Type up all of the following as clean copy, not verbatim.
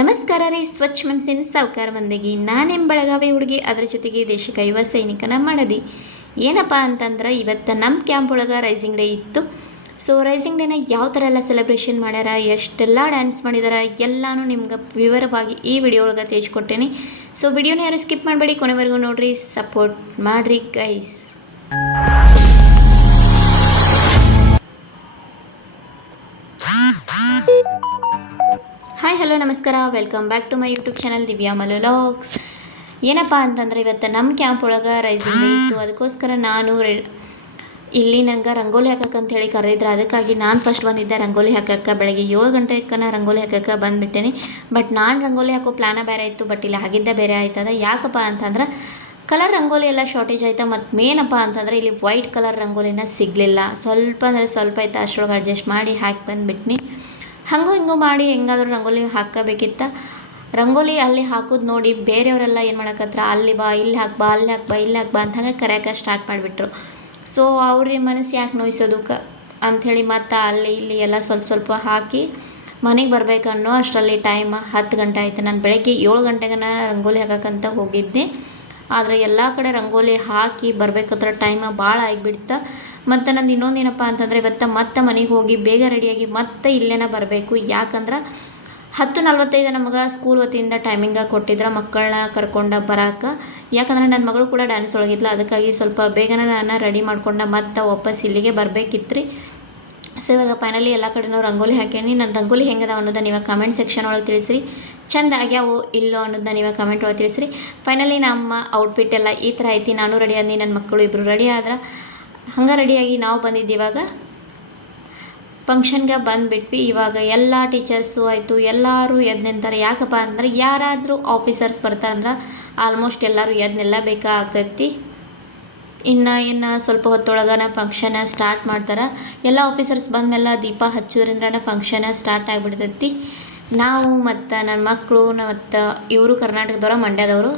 ನಮಸ್ಕಾರ ರೀ. ಸ್ವಚ್ಛ ಮನಸ್ಸಿನ ಸಾವುಕಾರ ಮಂದಿಗೆ ನಾನೆಂಬ ಬೆಳಗಾವಿ ಹುಡುಗಿ, ಅದರ ಜೊತೆಗೆ ದೇಶಕ ಯುವ ಸೈನಿಕನ ಮಾಡದಿ. ಏನಪ್ಪ ಅಂತಂದ್ರೆ ಇವತ್ತು ನಮ್ಮ ಕ್ಯಾಂಪ್ ಒಳಗೆ ರೈಸಿಂಗ್ ಡೇ ಇತ್ತು. ಸೊ ರೈಸಿಂಗ್ ಡೇನ ಯಾವ ಥರ ಎಲ್ಲ ಸೆಲೆಬ್ರೇಷನ್ ಮಾಡ್ಯಾರ, ಎಷ್ಟೆಲ್ಲ ಡ್ಯಾನ್ಸ್ ಮಾಡಿದಾರ ಎಲ್ಲನೂ ನಿಮ್ಗೆ ವಿವರವಾಗಿ ಈ ವಿಡಿಯೋ ಒಳಗೆ ತಿಳಿಸ್ಕೊಟ್ಟೇನೆ. ಸೊ ವಿಡಿಯೋನ ಯಾರು ಸ್ಕಿಪ್ ಮಾಡಬೇಡಿ, ಕೊನೆವರೆಗೂ ನೋಡ್ರಿ, ಸಪೋರ್ಟ್ ಮಾಡಿರಿ ಗೈಸ್. ಹಾಯ್ ಹಲೋ ನಮಸ್ಕಾರ, welcome back to my YouTube channel Divya Malu vlogs. ಏನಪ್ಪ ಅಂತಂದರೆ ಇವತ್ತು ನಮ್ಮ ಕ್ಯಾಂಪ್ ಒಳಗೆ ರೈಸಿಂಗ್ ಡೇ ಇತ್ತು. ಅದಕ್ಕೋಸ್ಕರ ನಾನು ಇಲ್ಲಿ ನಂಗೆ ರಂಗೋಲಿ ಹಾಕಕ್ಕೆ ಹೇಳಿ ಕರೆದಿದ್ರು. ಅದಕ್ಕಾಗಿ ನಾನು ಫಸ್ಟ್ ಬಂದಿದ್ದೆ ರಂಗೋಲಿ ಹಾಕಕ್ಕೆ. ಬೆಳಗ್ಗೆ 7 ಗಂಟೆಗೆ ರಂಗೋಲಿ ಹಾಕಕ್ಕೆ ಬಂದುಬಿಟ್ಟೇನೆ. ಬಟ್ ನಾನು ರಂಗೋಲಿ ಹಾಕೋ ಪ್ಲ್ಯಾನ ಬೇರೆ ಇತ್ತು, ಬಟ್ ಇಲ್ಲಿ ಆಗಿದ್ದ ಬೇರೆ ಆಯ್ತದ. ಯಾಕಪ್ಪ ಅಂತಂದ್ರೆ ಕಲರ್ ರಂಗೋಲಿ ಎಲ್ಲ ಶಾರ್ಟೇಜ್ ಆಯ್ತಾ. ಮತ್ತು ಮೇನಪ್ಪ ಅಂತಂದರೆ ಇಲ್ಲಿ ವೈಟ್ ಕಲರ್ ರಂಗೋಲಿನ ಸಿಗಲಿಲ್ಲ. ಸ್ವಲ್ಪ ಅಂದರೆ ಸ್ವಲ್ಪ ಆಯ್ತು, ಅಷ್ಟರೊಳಗೆ ಅಡ್ಜಸ್ಟ್ ಮಾಡಿ ಹಾಕಿ ಬಂದುಬಿಟ್ನಿ. ಹಂಗೂ ಹಿಂಗೂ ಮಾಡಿ ಹೆಂಗಾದ್ರೂ ರಂಗೋಲಿ ಹಾಕಬೇಕಿತ್ತ. ರಂಗೋಲಿ ಅಲ್ಲಿ ಹಾಕೋದು ನೋಡಿ ಬೇರೆಯವರೆಲ್ಲ ಏನು ಮಾಡಕತ್ರ, ಅಲ್ಲಿ ಬಾ, ಇಲ್ಲಿ ಹಾಕ್ಬಾ, ಅಲ್ಲಿ ಹಾಕ್ಬಾ, ಇಲ್ಲಿ ಹಾಕ್ಬಾ ಅಂತ ಹಂಗೆ ಕರೆಯೋಕೆ ಸ್ಟಾರ್ಟ್ ಮಾಡಿಬಿಟ್ರು. ಸೊ ಅವ್ರಿಗೆ ಮನಸ್ಸು ಯಾಕೆ ನೋಯಿಸೋದಕ್ಕೆ ಅಂಥೇಳಿ ಮತ್ತು ಅಲ್ಲಿ ಇಲ್ಲಿ ಎಲ್ಲ ಸ್ವಲ್ಪ ಸ್ವಲ್ಪ ಹಾಕಿ ಮನೆಗೆ ಬರಬೇಕನ್ನೋ ಅಷ್ಟರಲ್ಲಿ ಟೈಮ್ 10 ಗಂಟೆ ಆಯಿತು. ನಾನು ಬೆಳಗ್ಗೆ 7 ಗಂಟೆಗೆ ರಂಗೋಲಿ ಹಾಕಕ್ಕಂತ ಹೋಗಿದ್ದೆ. ಆದರೆ ಎಲ್ಲ ಕಡೆ ರಂಗೋಲಿ ಹಾಕಿ ಬರಬೇಕಾದ್ರೆ ಟೈಮ ಭಾಳ ಆಗಿಬಿಡ್ತು. ಮತ್ತು ನಂದು ಇನ್ನೊಂದೇನಪ್ಪ ಅಂತಂದರೆ ಇವತ್ತು ಮತ್ತೆ ಮನೆಗೆ ಹೋಗಿ ಬೇಗ ರೆಡಿಯಾಗಿ ಮತ್ತೆ ಇಲ್ಲೇನ ಬರಬೇಕು. ಯಾಕಂದ್ರೆ 10:45 ನಮಗೆ ಸ್ಕೂಲ್ ವತಿಯಿಂದ ಟೈಮಿಂಗ ಕೊಟ್ಟಿದ್ರೆ ಮಕ್ಕಳನ್ನ ಕರ್ಕೊಂಡು ಬರೋಕೆ. ಯಾಕಂದ್ರೆ ನನ್ನ ಮಗಳು ಕೂಡ ಡ್ಯಾನ್ಸ್ ಒಳಗಿದ್ಲ. ಅದಕ್ಕಾಗಿ ಸ್ವಲ್ಪ ಬೇಗನೆ ನಾನು ರೆಡಿ ಮಾಡ್ಕೊಂಡು ಮತ್ತೆ ವಾಪಸ್ ಇಲ್ಲಿಗೆ ಬರಬೇಕಿತ್ತು ರೀ. ಸೊ ಇವಾಗ ಫೈನಲಿ ಎಲ್ಲ ಕಡೆನೂ ರಂಗೋಲಿ ಹಾಕೇನಿ. ನನ್ನ ರಂಗೋಲಿ ಹೆಂಗದ ಅನ್ನೋದನ್ನ ನೀವು ಕಮೆಂಟ್ ಸೆಕ್ಷನ್ ಒಳಗೆ ತಿಳಿಸ್ರಿ. ಚೆಂದ ಆಗ್ಯಾವೋ ಇಲ್ಲೋ ಅನ್ನೋದನ್ನ ನೀವು ಕಮೆಂಟ್ ಒಳಗೆ ತಿಳಿಸ್ರಿ. ಫೈನಲಿ ನಮ್ಮ ಔಟ್ಫಿಟ್ ಎಲ್ಲ ಈ ಥರ ಐತಿ. ನಾನು ರೆಡಿ ಆದ್ನಿ, ನನ್ನ ಮಕ್ಕಳು ಇಬ್ಬರು ರೆಡಿ ಆದ್ರೆ. ಹಂಗೆ ರೆಡಿಯಾಗಿ ನಾವು ಬಂದಿದ್ದು ಇವಾಗ ಫಂಕ್ಷನ್ಗೆ ಬಂದುಬಿಟ್ವಿ. ಇವಾಗ ಎಲ್ಲ ಟೀಚರ್ಸು ಆಯಿತು, ಎಲ್ಲರೂ ಎದ್ದು ನಿಂತಾರೆ. ಯಾಕಪ್ಪ ಅಂದ್ರೆ ಯಾರಾದರೂ ಆಫೀಸರ್ಸ್ ಬರ್ತಾರಂದ್ರೆ ಆಲ್ಮೋಸ್ಟ್ ಎಲ್ಲರೂ ಎದ್ದು ನಿಲ್ಲಬೇಕಾಗ್ತೈತಿ. ಇನ್ನು ಸ್ವಲ್ಪ ಹೊತ್ತೊಳಗನ ಫಂಕ್ಷನ ಸ್ಟಾರ್ಟ್ ಮಾಡ್ತಾರೆ. ಎಲ್ಲ ಆಫೀಸರ್ಸ್ ಬಂದಮೇಲೆ ದೀಪ ಹಚ್ಚೋದ್ರಿಂದ ಫಂಕ್ಷನ ಸ್ಟಾರ್ಟ್ ಆಗಿಬಿಡ್ತೈತಿ. ನಾವು ಮತ್ತು ನನ್ನ ಮಕ್ಕಳು ಮತ್ತು ಇವರು ಕರ್ನಾಟಕದವರು, ಮಂಡ್ಯದವರು.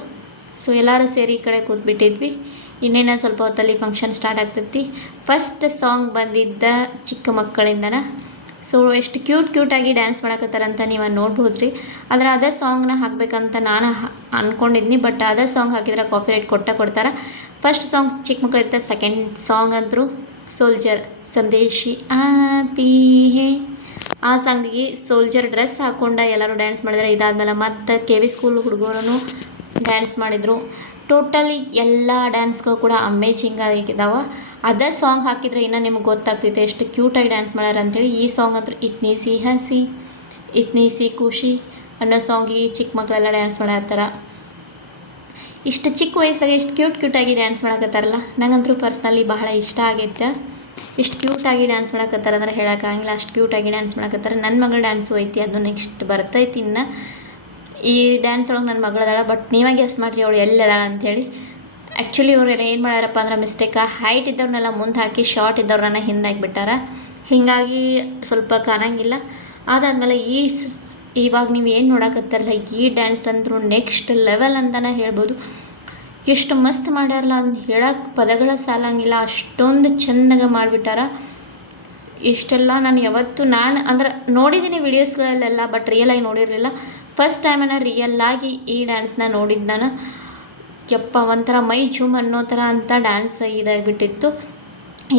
ಸೊ ಎಲ್ಲರೂ ಸೇರಿ ಈ ಕಡೆ ಕೂತ್ಬಿಟ್ಟಿದ್ವಿ. ಇನ್ನೇನು ಸ್ವಲ್ಪ ಹೊತ್ತಲ್ಲಿ ಫಂಕ್ಷನ್ ಸ್ಟಾರ್ಟ್ ಆಗ್ತೈತಿ. ಫಸ್ಟ್ ಸಾಂಗ್ ಬಂದಿದ್ದ ಚಿಕ್ಕ ಮಕ್ಕಳಿಂದನ. ಸೊ ಎಷ್ಟು ಕ್ಯೂಟಾಗಿ ಡ್ಯಾನ್ಸ್ ಮಾಡಕತ್ತಾರಂತ ನೀವು ನೋಡ್ಬೋದು ರೀ. ಆದರೆ ಅದೇ ಸಾಂಗ್ನ ಹಾಕಬೇಕಂತ ನಾನು ಅಂದ್ಕೊಂಡಿದ್ನಿ. ಬಟ್ ಅದೇ ಸಾಂಗ್ ಹಾಕಿದ್ರೆ ಕಾಪಿ ರೈಟ್ ಕೊಡ್ತಾರೆ. ಫಸ್ಟ್ ಸಾಂಗ್ ಚಿಕ್ಕ ಮಕ್ಕಳಿದ್ದ. ಸೆಕೆಂಡ್ ಸಾಂಗ್ ಅಂದರು ಸೋಲ್ಜರ್ ಸಂದೇಶಿ ಆತಿ ಹೇ. ಆ ಸಾಂಗಿಗೆ ಸೋಲ್ಜರ್ ಡ್ರೆಸ್ ಹಾಕ್ಕೊಂಡು ಎಲ್ಲರೂ ಡ್ಯಾನ್ಸ್ ಮಾಡಿದ್ದಾರೆ. ಇದಾದಮೇಲೆ ಮತ್ತು KV ಸ್ಕೂಲ್ ಹುಡುಗರು ಡ್ಯಾನ್ಸ್ ಮಾಡಿದರು. ಟೋಟಲಿ ಎಲ್ಲ ಡ್ಯಾನ್ಸ್ಗಳು ಕೂಡ ಅಮೇಜಿಂಗ್ ಆಗಿದ್ದಾವೆ. ಅದೇ ಸಾಂಗ್ ಹಾಕಿದರೆ ಇನ್ನೂ ನಿಮ್ಗೆ ಗೊತ್ತಾಗ್ತೈತೆ ಎಷ್ಟು ಕ್ಯೂಟಾಗಿ ಡ್ಯಾನ್ಸ್ ಮಾಡ್ಯಾರ ಅಂಥೇಳಿ. ಈ ಸಾಂಗ್ ಅಂತೂ ಇತ್ನಿ ಸಿ ಹಸಿ ಇತ್ನಿ ಸಿ ಖುಷಿ ಅನ್ನೋ ಸಾಂಗಿಗೆ ಚಿಕ್ಕ ಮಕ್ಕಳೆಲ್ಲ ಡ್ಯಾನ್ಸ್ ಮಾಡತ್ತಾರ. ಇಷ್ಟು ಚಿಕ್ಕ ವಯಸ್ಸಾಗೆ ಇಷ್ಟು ಕ್ಯೂಟಾಗಿ ಡ್ಯಾನ್ಸ್ ಮಾಡಕತ್ತಾರಲ್ಲ, ನಂಗಂತೂ ಪರ್ಸ್ನಲಿ ಬಹಳ ಇಷ್ಟ ಆಗೈತೆ. ಇಷ್ಟು ಕ್ಯೂಟಾಗಿ ಡ್ಯಾನ್ಸ್ ಮಾಡಕತ್ತಾರ ಅಂದ್ರೆ ಹೇಳೋಕ್ಕಾಗಿಲ್ಲ, ಅಷ್ಟು ಕ್ಯೂಟಾಗಿ ಡ್ಯಾನ್ಸ್ ಮಾಡಕತ್ತಾರೆ. ನನ್ನ ಮಗಳ ಡ್ಯಾನ್ಸು ಐತಿ, ಅದು ನೆಕ್ಸ್ಟ್ ಬರ್ತೈತಿ. ಇನ್ನು ಈ ಡ್ಯಾನ್ಸ್ ಒಳಗೆ ನನ್ನ ಮಗಳದಾಳ. ಬಟ್ ನೀವೇ ಗೆಸ್ ಮಾಡಿರಿ ಅವಳು ಎಲ್ಲದಾಳ ಅಂಥೇಳಿ. ಆ್ಯಕ್ಚುಲಿ ಇವರೆಲ್ಲ ಏನು ಮಾಡ್ಯಾರಪ್ಪ ಅಂದ್ರೆ ಮಿಸ್ಟೇಕ, ಹೈಟ್ ಇದ್ದವ್ರನ್ನೆಲ್ಲ ಮುಂದೆ ಹಾಕಿ ಶಾರ್ಟ್ ಇದ್ದವ್ರನ್ನ ಹಿಂದೆ ಹಾಕಿಬಿಟ್ಟಾರ. ಹೀಗಾಗಿ ಸ್ವಲ್ಪ ಕಾಣಂಗಿಲ್ಲ. ಅದಾದಮೇಲೆ ಇವಾಗ ನೀವು ಏನು ನೋಡಕತ್ತಾರಲ್ಲ, ಈ ಡ್ಯಾನ್ಸ್ ಅಂದರೂ ನೆಕ್ಸ್ಟ್ ಲೆವೆಲ್ ಅಂತಲೇ ಹೇಳ್ಬೋದು. ಎಷ್ಟು ಮಸ್ತ್ ಮಾಡ್ಯಾರಲ್ಲ ಅಂತ ಹೇಳೋಕ್ಕೆ ಪದಗಳ ಸಾಲಂಗಿಲ್ಲ, ಅಷ್ಟೊಂದು ಚೆಂದಾಗಿ ಮಾಡಿಬಿಟ್ಟಾರ. ಇಷ್ಟೆಲ್ಲ ನಾನು ಅಂದ್ರೆ ನೋಡಿದ್ದೀನಿ ವೀಡಿಯೋಸ್ಗಳಲ್ಲೆಲ್ಲ, ಬಟ್ ರಿಯಲಾಗಿ ನೋಡಿರಲಿಲ್ಲ. ಫಸ್ಟ್ ಟೈಮನ್ನು ರಿಯಲ್ಲಾಗಿ ಈ ಡ್ಯಾನ್ಸ್ನ ನೋಡಿದ್ದು ನಾನು. ಯಪ್ಪ, ಒಂಥರ ಮೈ ಝೂಮ್ ಅನ್ನೋ ಥರ ಅಂತ ಡ್ಯಾನ್ಸ್ ಇದಾಗಿಬಿಟ್ಟಿತ್ತು.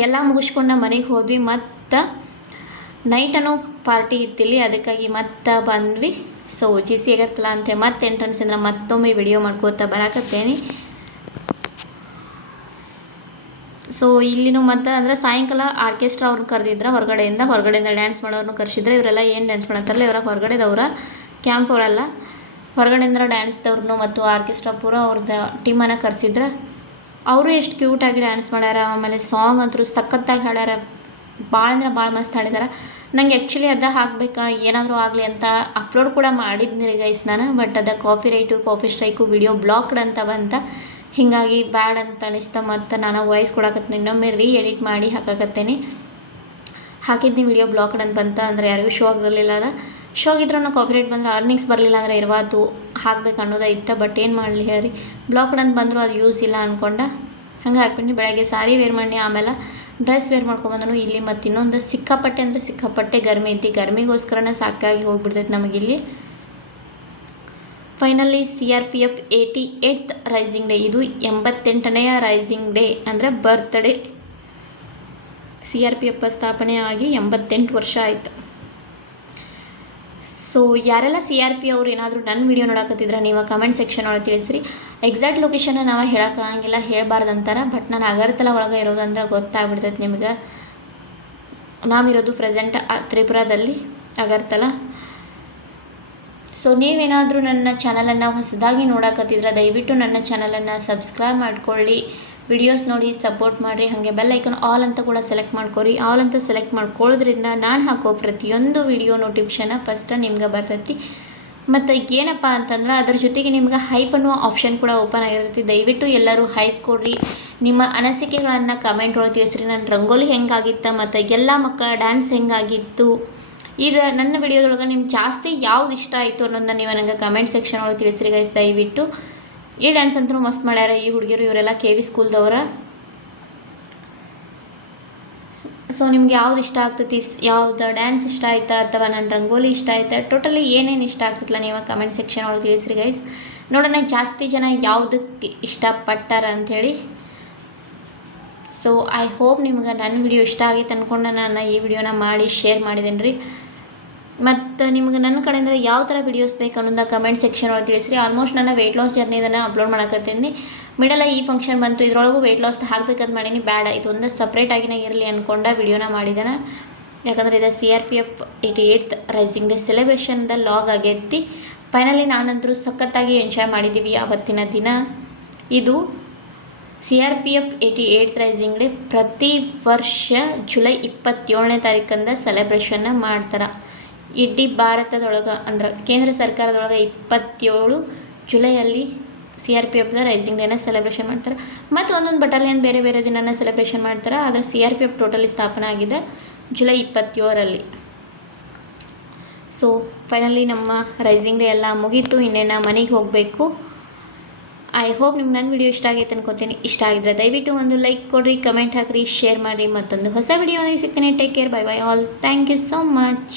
ಎಲ್ಲ ಮುಗಿಸ್ಕೊಂಡು ಮನೆಗೆ ಹೋದ್ವಿ. ಮತ್ತು ನೈಟ್ ಅನ್ನೋ ಪಾರ್ಟಿ ಇತ್ತಿಲ್ಲಿ, ಅದಕ್ಕಾಗಿ ಮತ್ತೆ ಬಂದ್ವಿ. ಸೊ GC ಆಗಿರ್ತಲ್ಲ ಅಂತೇಳಿ ಮತ್ತೆ ಎಂಟ್ರೆನ್ಸಿಂದ ಮತ್ತೊಮ್ಮೆ ವಿಡಿಯೋ ಮಾಡ್ಕೋತಾ ಬರಾಕತ್ತೇನೆ. ಸೊ ಇಲ್ಲಿನೂ ಮತ್ತು ಅಂದರೆ ಸಾಯಂಕಾಲ ಆರ್ಕೆಸ್ಟ್ರಾ ಅವ್ರನ್ನ ಕರೆದಿದ್ರೆ ಹೊರಗಡೆಯಿಂದ ಡ್ಯಾನ್ಸ್ ಮಾಡೋರನ್ನು ಕರೆಸಿದ್ರೆ. ಇವರೆಲ್ಲ ಏನು ಡ್ಯಾನ್ಸ್ ಮಾಡತ್ತಾರಲ್ಲ ಇವರ ಹೊರಗಡೆದವ್ರ, ಕ್ಯಾಂಪ್ ಅವರೆಲ್ಲ ಹೊರಗಡೆಯಿಂದ ಡ್ಯಾನ್ಸ್ದವ್ರನ್ನು ಮತ್ತು ಆರ್ಕೆಸ್ಟ್ರಾ ಪೂರ ಅವ್ರದ್ದು ಟೀಮನ್ನು ಕರೆಸಿದ್ರೆ. ಅವರು ಎಷ್ಟು ಕ್ಯೂಟಾಗಿ ಡ್ಯಾನ್ಸ್ ಮಾಡ್ಯಾರ. ಆಮೇಲೆ ಸಾಂಗ್ ಅಂತೂ ಸಖತ್ತಾಗಿ ಹಾಡ್ಯಾರ. ಭಾಳ ಅಂದ್ರೆ ಭಾಳ ಮಸ್ತ್ ಹಾಡಿದಾರೆ. ನಂಗೆ ಆ್ಯಕ್ಚುಲಿ ಅದ ಹಾಕ್ಬೇಕಾ ಏನಾದರೂ ಆಗಲಿ ಅಂತ ಅಪ್ಲೋಡ್ ಕೂಡ ಮಾಡಿದ್ನಿ ರೀ ಗೈಸ್ ನಾನು. ಬಟ್ ಅದ ಕಾಪಿ ಸ್ಟ್ರೈಕು ವಿಡಿಯೋ ಬ್ಲಾಕ್ಡ್ ಅಂತ ಬಂತ. ಹೀಗಾಗಿ ಬ್ಯಾಡ್ ಅಂತ ಅನಿಸ್ತಾ ಮತ್ತು ನಾನು ವಾಯ್ಸ್ ಕೊಡಕತ್ತೀನಿ. ಇನ್ನೊಮ್ಮೆ ಎಡಿಟ್ ಮಾಡಿ ಹಾಕಕತ್ತೇನೆ. ಹಾಕಿದ್ನಿ ವಿಡಿಯೋ ಬ್ಲಾಕ್ಡ್ ಅಂತ ಬಂತ. ಅಂದರೆ ಯಾರಿಗೂ ಶೋ ಆಗಿರಲಿಲ್ಲ. ಅದ ಶೋ ಆಗಿದ್ರೂ ಕಾಪಿರೈಟ್ ಬಂದರೆ ಅರ್ನಿಂಗ್ಸ್ ಬರಲಿಲ್ಲ ಅಂದರೆ ಇರ್ವಾತು ಹಾಕ್ಬೇಕು ಅನ್ನೋದೇ ಇತ್ತು. ಬಟ್ ಏನು ಮಾಡಲಿ ಹೇಳಿ, ಬ್ಲಾಕ್ಡ್ ಅಂತ ಬಂದರೂ ಅದು ಯೂಸ್ ಇಲ್ಲ ಅಂದ್ಕೊಂಡೆ ಹಂಗೆ ಹಾಕ್ಬಿಟ್ಟು ಬೆಳಗ್ಗೆ ಸಾರಿ ವೇರ್ ಮಾಡಿ ಆಮೇಲೆ ಡ್ರೆಸ್ ವೇರ್ ಮಾಡ್ಕೊಬಂದನು. ಇಲ್ಲಿ ಮತ್ತು ಇನ್ನೊಂದು ಸಿಕ್ಕಾಪಟ್ಟೆ ಅಂದರೆ ಸಿಕ್ಕಾಪಟ್ಟೆ ಗರ್ಮಿ ಐತಿ. ಗರ್ಮಿಗೋಸ್ಕರನೇ ಸಾಕಾಗಿ ಹೋಗ್ಬಿಡ್ತೈತೆ ನಮಗಿಲ್ಲಿ. Finally CRPF 88th rising day. ಇದು 88ನೆಯ ರೈಸಿಂಗ್ ಡೇ ಅಂದರೆ ಬರ್ತ್ಡೇ. CRPF ಸ್ಥಾಪನೆ ಆಗಿ 88 ವರ್ಷ ಆಯಿತು. ಸೊ ಯಾರೆಲ್ಲ CRP ಅವ್ರು ಏನಾದರೂ ನನ್ನ ವಿಡಿಯೋ ನೋಡಕತ್ತಿದ್ರೆ ನೀವು ಕಮೆಂಟ್ ಸೆಕ್ಷನ್ ಒಳಗೆ ತಿಳಿಸ್ರಿ. ಎಕ್ಸಾಕ್ಟ್ ಲೊಕೇಶನ್ನ ನಾವು ಹೇಳೋಕ್ಕಾಗಂಗಿಲ್ಲ, ಹೇಳಬಾರ್ದಂತಾರೆ. ಬಟ್ ನಾನು ಅಗರ್ತಲ ಒಳಗೆ ಇರೋದಂದ್ರೆ ಗೊತ್ತಾಗ್ಬಿಡ್ತೈತೆ ನಿಮ್ಗೆ. ನಾವಿರೋದು ಪ್ರೆಸೆಂಟ್ ತ್ರಿಪುರಾದಲ್ಲಿ, ಅಗರ್ತಲ. ಸೊ ನೀವೇನಾದರೂ ನನ್ನ ಚಾನಲನ್ನು ಹೊಸದಾಗಿ ನೋಡಕತ್ತಿದ್ರೆ ದಯವಿಟ್ಟು ನನ್ನ ಚಾನಲನ್ನು ಸಬ್ಸ್ಕ್ರೈಬ್ ಮಾಡ್ಕೊಳ್ಳಿ, ವಿಡಿಯೋಸ್ ನೋಡಿ ಸಪೋರ್ಟ್ ಮಾಡಿರಿ. ಹಾಗೆ ಬೆಲ್ ಐಕನ್ ಆಲ್ ಅಂತ ಕೂಡ ಸೆಲೆಕ್ಟ್ ಮಾಡ್ಕೊರಿ. ಆಲ್ ಅಂತ ಸೆಲೆಕ್ಟ್ ಮಾಡ್ಕೊಳ್ಳೋದ್ರಿಂದ ನಾನು ಹಾಕೋ ಪ್ರತಿಯೊಂದು ವಿಡಿಯೋ ನೋಟಿಫಿಕೇಷನ್ನ ಫಸ್ಟ್ ನಿಮ್ಗೆ ಬರ್ತೈತಿ. ಮತ್ತು ಏನಪ್ಪ ಅಂತಂದ್ರೆ ಅದ್ರ ಜೊತೆಗೆ ನಿಮ್ಗೆ ಹೈಪ್ ಅನ್ನೋ ಆಪ್ಷನ್ ಕೂಡ ಓಪನ್ ಆಗಿರ್ತೈತಿ. ದಯವಿಟ್ಟು ಎಲ್ಲರೂ ಹೈಪ್ ಕೊಡ್ರಿ. ನಿಮ್ಮ ಅನಿಸಿಕೆಗಳನ್ನು ಕಮೆಂಟ್ ಒಳಗೆ ತಿಳಿಸ್ರಿ. ನನ್ನ ರಂಗೋಲಿ ಹೆಂಗಾಗಿತ್ತು ಮತ್ತು ಎಲ್ಲ ಮಕ್ಕಳ ಡ್ಯಾನ್ಸ್ ಹೆಂಗಾಗಿತ್ತು, ಈಗ ನನ್ನ ವಿಡಿಯೋದೊಳಗೆ ನಿಮ್ಗೆ ಜಾಸ್ತಿ ಯಾವ್ದು ಇಷ್ಟ ಆಯಿತು ಅನ್ನೋದನ್ನ ನೀವು ನನಗೆ ಕಮೆಂಟ್ ಸೆಕ್ಷನ್ ಒಳಗೆ ತಿಳಿಸ್ರಿ ಗೈಸ್. ದಯವಿಟ್ಟು ಈ ಡ್ಯಾನ್ಸ್ ಅಂತೂ ಮಸ್ತ್ ಮಾಡ್ಯಾರ ಈ ಹುಡುಗಿರು. ಇವರೆಲ್ಲ KV ಸ್ಕೂಲ್ದವರ. ಸೊ ನಿಮ್ಗೆ ಯಾವ್ದು ಇಷ್ಟ ಆಗ್ತೈತಿ, ಯಾವ್ದು ಡ್ಯಾನ್ಸ್ ಇಷ್ಟ ಆಯ್ತಾ ಅಥವಾ ನನ್ನ ರಂಗೋಲಿ ಇಷ್ಟ ಆಯ್ತಾ, ಟೋಟಲಿ ಏನೇನು ಇಷ್ಟ ಆಗ್ತೈತಲ್ಲ ನೀವು ಕಮೆಂಟ್ ಸೆಕ್ಷನ್ ಒಳಗೆ ತಿಳಿಸ್ರಿ ಗೈಸ್. ನೋಡೋಣ ಜಾಸ್ತಿ ಜನ ಯಾವುದಕ್ಕೆ ಇಷ್ಟಪಟ್ಟಾರ ಅಂಥೇಳಿ. ಸೊ ಐ ಹೋಪ್ ನಿಮ್ಗೆ ನನ್ನ ವಿಡಿಯೋ ಇಷ್ಟ ಆಗೈತೆ ಅಂದ್ಕೊಂಡು ನಾನು ಈ ವಿಡಿಯೋನ ಮಾಡಿ ಶೇರ್ ಮಾಡಿದ್ದೇನೆ ರೀ. ಮತ್ತು ನಿಮ್ಗೆ ನನ್ನ ಕಡೆಯಿಂದ ಯಾವ ಥರ ವೀಡಿಯೋಸ್ ಬೇಕು ಅನ್ನೋದನ್ನ ಕಮೆಂಟ್ ಸೆಕ್ಷನ್ ಒಳಗೆ ತಿಳಿಸ್ರಿ. ಆಲ್ಮೋಸ್ಟ್ ನನ್ನ ವೆಯ್ಟ್ ಲಾಸ್ ಜರ್ನಿದನ್ನು ಅಪ್ಲೋಡ್ ಮಾಡಕತ್ತೀನಿ. ಮಿಡಲ ಈ ಫಂಕ್ಷನ್ ಬಂತು, ಇದರೊಳಗೂ ವೆಯ್ಟ್ ಲಾಸ್ ಹಾಕ್ಬೇಕಂತ ಮಾಡೀನಿ. ಬೇಡ, ಇದು ಒಂದು ಸಪ್ರೇಟಾಗಿನೇ ಇರಲಿ ಅಂದ್ಕೊಂಡ ವಿಡಿಯೋನ ಮಾಡಿದ್ದಾನೆ. ಯಾಕಂದರೆ ಇದು CRPF 88th ರೈಸಿಂಗ್ ಡೇ ಸೆಲೆಬ್ರೇಷನ್ದ ಲಾಗ್ ಆಗೈತಿ. ಫೈನಲಿ ನಾನಂತರೂ ಸಖತ್ತಾಗಿ ಎಂಜಾಯ್ ಮಾಡಿದ್ದೀವಿ ಆವತ್ತಿನ ದಿನ. ಇದು CRPF 88th ರೈಸಿಂಗ್ ಡೇ ಪ್ರತಿ ವರ್ಷ ಜುಲೈ 27ನೇ ತಾರೀಕಂದ ಸೆಲೆಬ್ರೇಷನ್ನ ಮಾಡ್ತಾರೆ. ಇಡೀ ಭಾರತದೊಳಗೆ ಅಂದ್ರೆ ಕೇಂದ್ರ ಸರ್ಕಾರದೊಳಗೆ 27 ಜುಲೈಯಲ್ಲಿ CRPFದ ರೈಸಿಂಗ್ ಡೇನ ಸೆಲೆಬ್ರೇಷನ್ ಮಾಡ್ತಾರೆ. ಮತ್ತು ಒಂದೊಂದು ಬಟಾಲಿಯನ್ ಬೇರೆ ಬೇರೆ ದಿನನ ಸೆಲೆಬ್ರೇಷನ್ ಮಾಡ್ತಾರೆ. ಆದರೆ CRPF ಟೋಟಲಿ ಸ್ಥಾಪನೆ ಆಗಿದೆ ಜುಲೈ 27ರಲ್ಲಿ. ಸೊ ಫೈನಲಿ ನಮ್ಮ ರೈಸಿಂಗ್ ಡೇ ಎಲ್ಲ ಮುಗೀತು. ಇನ್ನೇನು ಮನೆಗೆ ಹೋಗಬೇಕು. ಐ ಹೋಪ್ ನಿಮ್ಗೆ ನನ್ನ ವಿಡಿಯೋ ಇಷ್ಟ ಆಗೈತೆ ಅನ್ಕೋತೀನಿ. ಇಷ್ಟ ಆಗಿದ್ರೆ ದಯವಿಟ್ಟು ಒಂದು ಲೈಕ್ ಕೊಡಿರಿ, ಕಮೆಂಟ್ ಹಾಕಿರಿ, ಶೇರ್ ಮಾಡಿರಿ. ಮತ್ತೊಂದು ಹೊಸ ವಿಡಿಯೋ ಸಿಗ್ತೀನಿ. Take care, bye bye all. Thank you so much.